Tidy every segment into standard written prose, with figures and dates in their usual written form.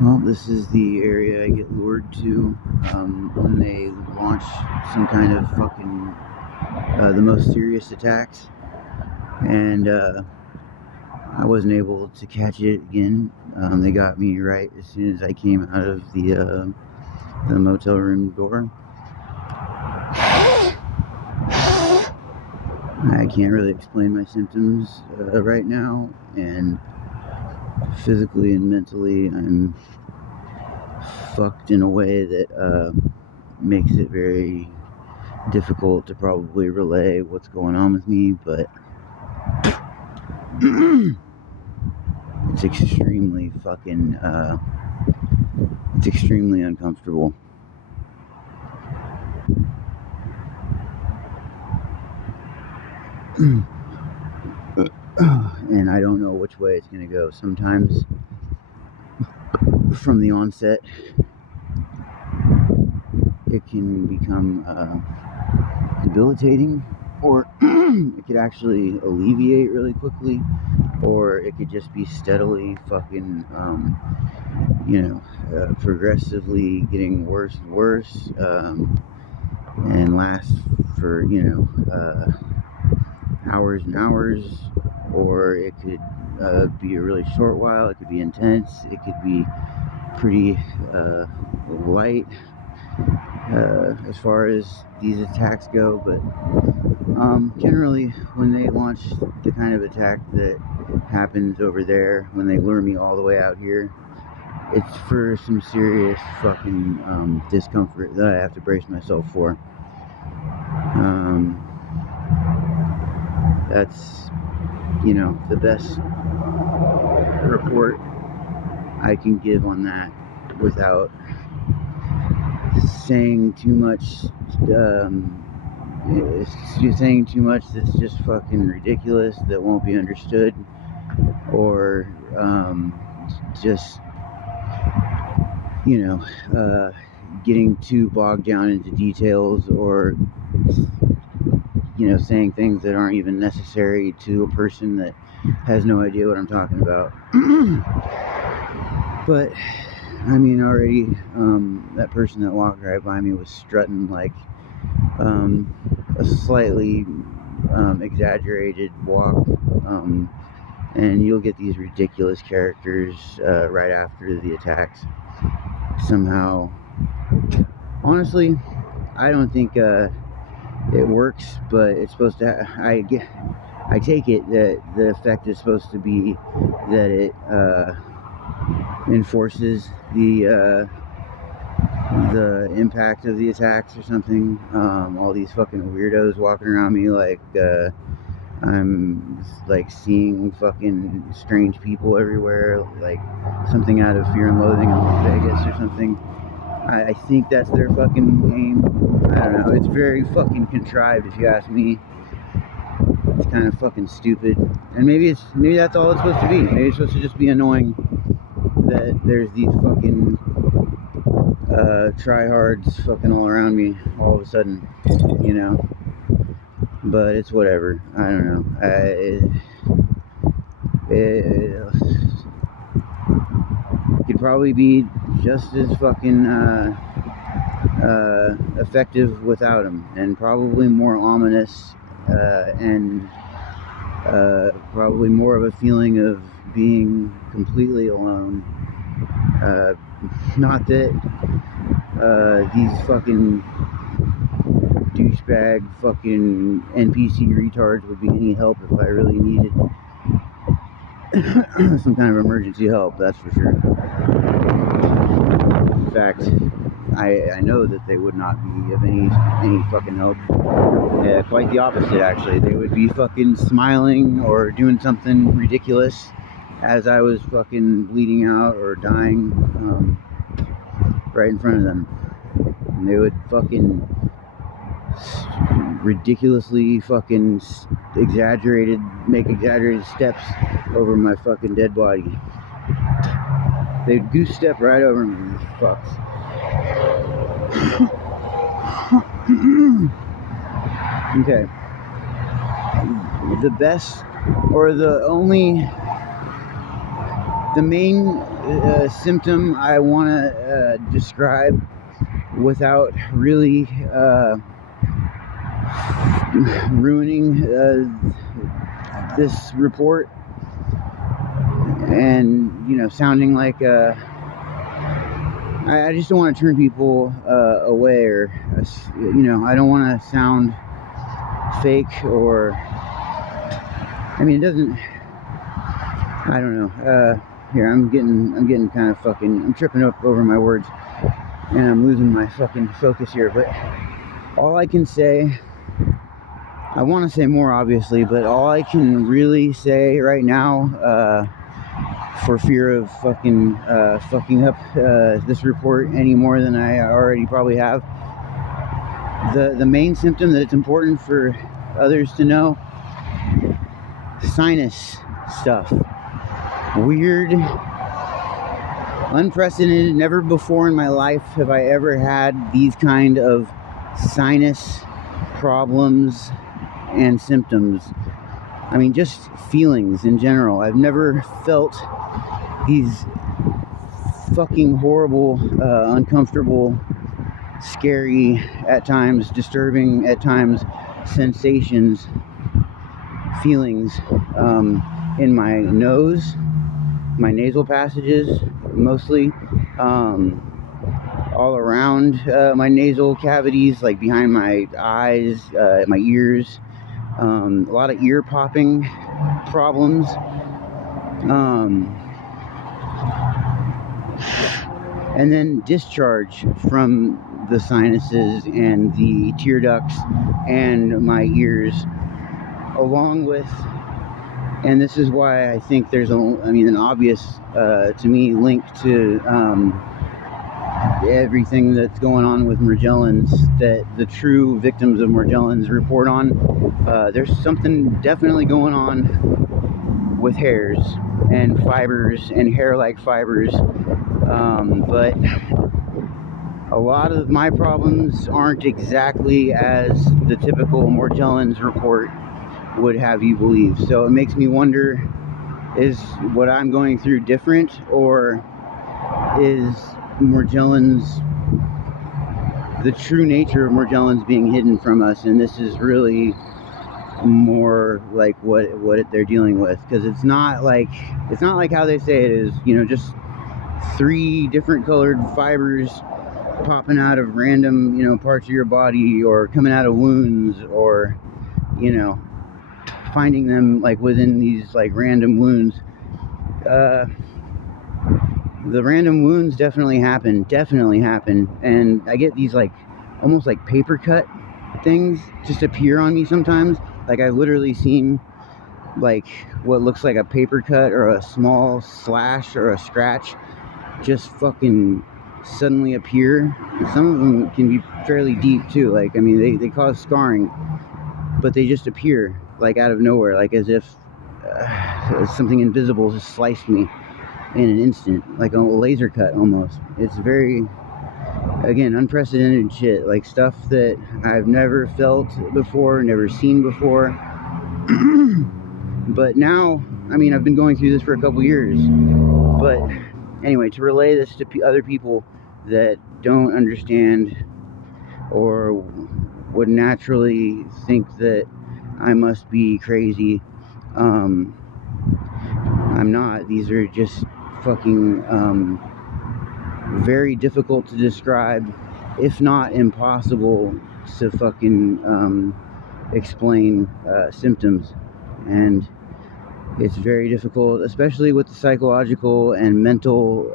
Well, this is the area I get lured to when they launch some kind of fucking the most serious attacks, and I wasn't able to catch it again. They got me right as soon as I came out of the motel room door. I can't really explain my symptoms right now, and physically and mentally, I'm fucked in a way that makes it very difficult to probably relay what's going on with me, but it's extremely fucking it's extremely uncomfortable. And I don't know which way it's going to go. Sometimes from the onset it can become debilitating, or it could actually alleviate really quickly, or it could just be steadily fucking progressively getting worse and worse, and last for hours and hours, or it could be a really short while. It could be intense. It could be pretty light as far as these attacks go, but generally when they launch the kind of attack that happens over there, when they lure me all the way out here, it's for some serious fucking discomfort that I have to brace myself for. That's, the best report I can give on that without saying too much. You're saying too much that's just fucking ridiculous, that won't be understood, or just getting too bogged down into details, or saying things that aren't even necessary to a person that has no idea what I'm talking about. But I mean, already that person that walked right by me was strutting like a slightly exaggerated walk, and you'll get these ridiculous characters right after the attacks somehow. Honestly, I don't think it works, but it's supposed to. I take it that the effect is supposed to be that it enforces the impact of the attacks or something. All these fucking weirdos walking around me like I'm like seeing fucking strange people everywhere, like something out of Fear and Loathing in Las Vegas or something. I think that's their fucking aim. I don't know. It's very fucking contrived, if you ask me. It's kind of fucking stupid, and maybe that's all it's supposed to be. Maybe it's supposed to just be annoying that there's these fucking tryhards fucking all around me all of a sudden, But it's whatever. I don't know. It could probably be just as fucking effective without them, and probably more ominous, and probably more of a feeling of being completely alone. Not that these fucking douchebag fucking NPC retards would be any help if I really needed some kind of emergency help, that's for sure. In fact, I know that they would not be of any fucking help. Yeah, quite the opposite, actually. They would be fucking smiling or doing something ridiculous as I was fucking bleeding out or dying right in front of them. And they would fucking ridiculously fucking make exaggerated steps over my fucking dead body. They'd goose step right over me, these fucks. Okay. The best, or the main symptom I want to describe without really ruining this report and, sounding like I just don't want to turn people away, or, I don't want to sound fake, or, it doesn't, I don't know. Here, I'm getting kind of I'm tripping up over my words, and I'm losing my fucking focus here, but all I can say, I want to say more, obviously, but all I can really say right now, for fear of fucking up this report any more than I already probably have, the main symptom that it's important for others to know: sinus stuff. Weird, unprecedented. Never before in my life have I ever had these kind of sinus problems and symptoms. Just feelings in general. I've never felt these fucking horrible, uncomfortable, scary at times, disturbing at times sensations, feelings in my nose, my nasal passages, mostly, all around my nasal cavities, like behind my eyes, my ears, a lot of ear popping problems, and then discharge from the sinuses and the tear ducts and my ears, along with, and this is why I think there's an obvious, to me, link to everything that's going on with Morgellons that the true victims of Morgellons report on. There's something definitely going on with hairs and fibers and hair-like fibers, but a lot of my problems aren't exactly as the typical Morgellons report would have you believe. So it makes me wonder, is what I'm going through different, or is Morgellons, the true nature of Morgellons, being hidden from us, and this is really more like what they're dealing with? Because it's not like how they say it is, just 3 different colored fibers popping out of random, parts of your body, or coming out of wounds, or, finding them like within these like random wounds. The random wounds definitely happen, and I get these like almost like paper cut things just appear on me sometimes. Like, I've literally seen like what looks like a paper cut or a small slash or a scratch just fucking suddenly appear. Some of them can be fairly deep too, like, they cause scarring, but they just appear like out of nowhere, like as if something invisible just sliced me in an instant, like a laser cut almost. It's very, again, unprecedented shit, like stuff that I've never felt before, never seen before. But now, I've been going through this for a couple years, but anyway, to relay this to other people that don't understand or would naturally think that I must be crazy, I'm not. These are just fucking very difficult to describe, if not impossible to fucking explain symptoms, and it's very difficult, especially with the psychological and mental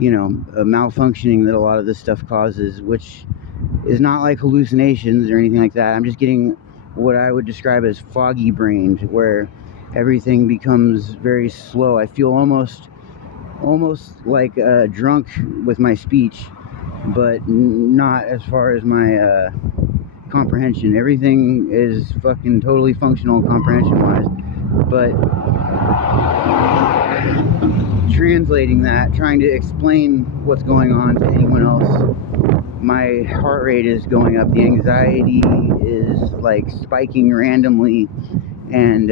malfunctioning that a lot of this stuff causes, which is not like hallucinations or anything like that. I'm just getting what I would describe as foggy brained, where everything becomes very slow. I feel almost like drunk with my speech, but not as far as my comprehension. Everything is fucking totally functional comprehension wise, but translating that, trying to explain what's going on to anyone else, my heart rate is going up, the anxiety is like spiking randomly, and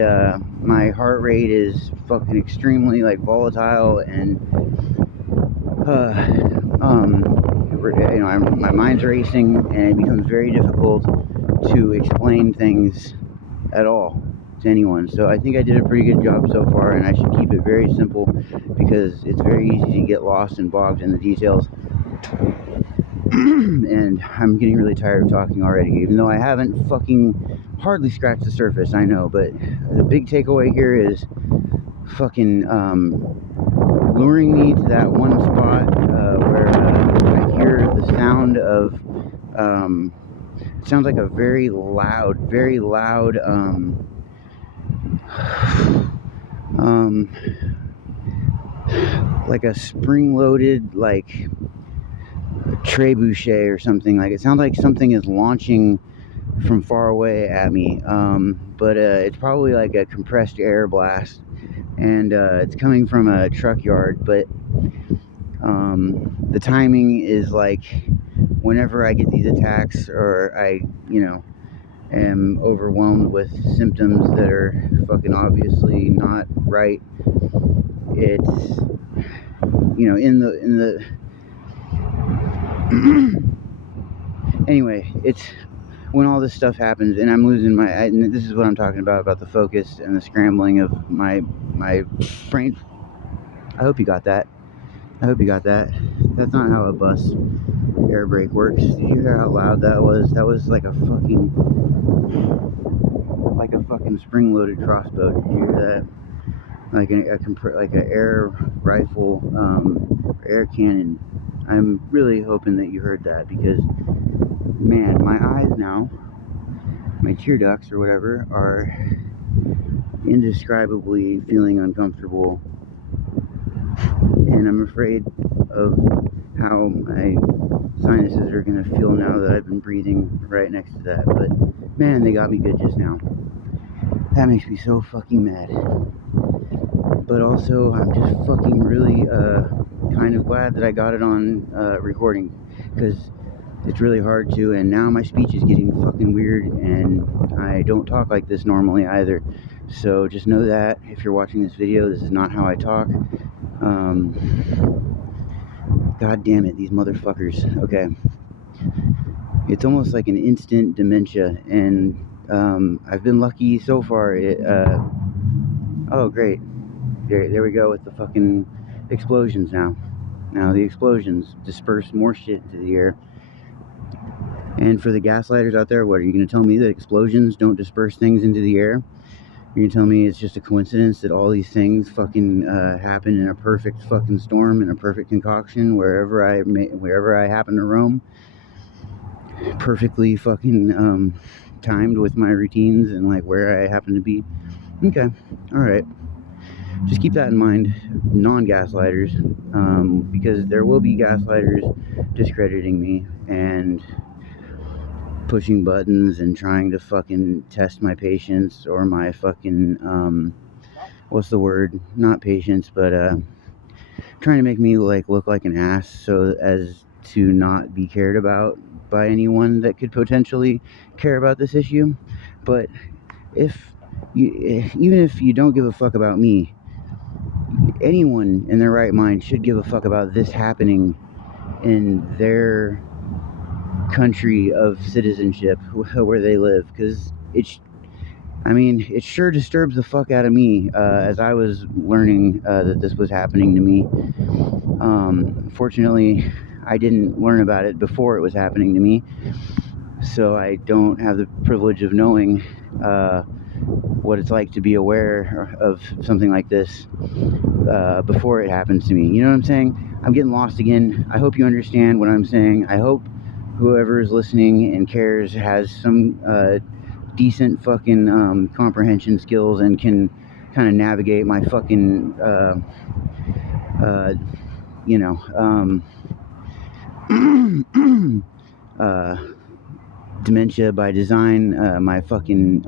my heart rate is fucking extremely like volatile, and my mind's racing, and it becomes very difficult to explain things at all to anyone. So I think I did a pretty good job so far, and I should keep it very simple because it's very easy to get lost and bogged in the details. And I'm getting really tired of talking already, even though I haven't fucking hardly scratched the surface, I know. But the big takeaway here is fucking luring me to that one spot where I hear the sound of it sounds like a very loud like a spring-loaded like trebuchet or something. Like, it sounds like something is launching from far away at me, but it's probably like a compressed air blast, and it's coming from a truck yard. But the timing is like whenever I get these attacks, or I am overwhelmed with symptoms that are fucking obviously not right. It's in the anyway, it's when all this stuff happens and I'm losing and this is what I'm talking about the focus and the scrambling of my brain. I hope you got that. That's not how a bus air brake works. Did you hear how loud that was? That was like a fucking spring-loaded crossbow. Did you hear that? Like an air rifle, air cannon. I'm really hoping that you heard that, because man, my eyes now, my tear ducts or whatever, are indescribably feeling uncomfortable, and I'm afraid of how my sinuses are gonna feel now that I've been breathing right next to that. But man, they got me good just now. That makes me so fucking mad. But also, I'm just fucking really kind of glad that I got it on recording, because it's really hard to, and now my speech is getting fucking weird, and I don't talk like this normally either. So just know that if you're watching this video, this is not how I talk. God damn it, these motherfuckers. Okay. It's almost like an instant dementia, and I've been lucky so far. Oh, great. There we go with the fucking explosions now. Now the explosions disperse more shit into the air. And for the gaslighters out there, what are you going to tell me, that explosions don't disperse things into the air? You're going to tell me it's just a coincidence that all these things fucking happen in a perfect fucking storm, in a perfect concoction, wherever I happen to roam, perfectly fucking timed with my routines and like where I happen to be? Okay, all right. Just keep that in mind, non-gaslighters, because there will be gaslighters discrediting me and pushing buttons and trying to fucking test my patience, or my fucking, what's the word? Not patience, but trying to make me like look like an ass so as to not be cared about by anyone that could potentially care about this issue. But even if you don't give a fuck about me, anyone in their right mind should give a fuck about this happening in their country of citizenship where they live, because it sure disturbs the fuck out of me as I was learning that this was happening to me. Fortunately, I didn't learn about it before it was happening to me, so I don't have the privilege of knowing what it's like to be aware of something like this before it happens to me. You know what I'm saying? I'm getting lost again. I hope you understand what I'm saying. I hope whoever is listening and cares has some decent fucking comprehension skills and can kind of navigate my fucking dementia by design, my fucking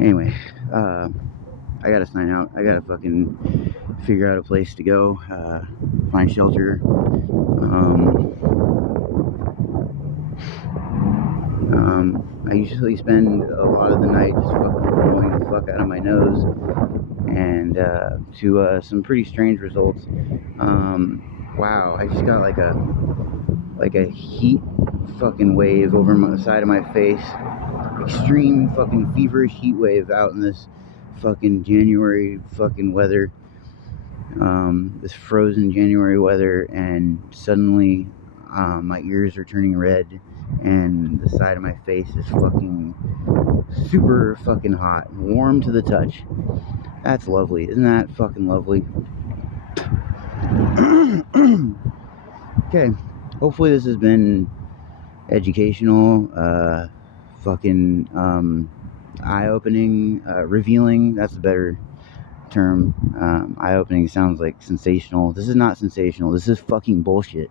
anyway, I gotta sign out. I gotta fucking figure out a place to go, find shelter. I usually spend a lot of the night just fucking blowing the fuck out of my nose, and to some pretty strange results. Wow, I just got like a heat fucking wave over the side of my face. Extreme fucking feverish heat wave out in this fucking January fucking weather. This frozen January weather, and suddenly my ears are turning red and the side of my face is fucking super fucking hot, warm to the touch. That's lovely. Isn't that fucking lovely? Okay, hopefully this has been educational, fucking eye-opening, revealing. That's a better term. Eye-opening sounds like sensational. This is not sensational. This is fucking bullshit.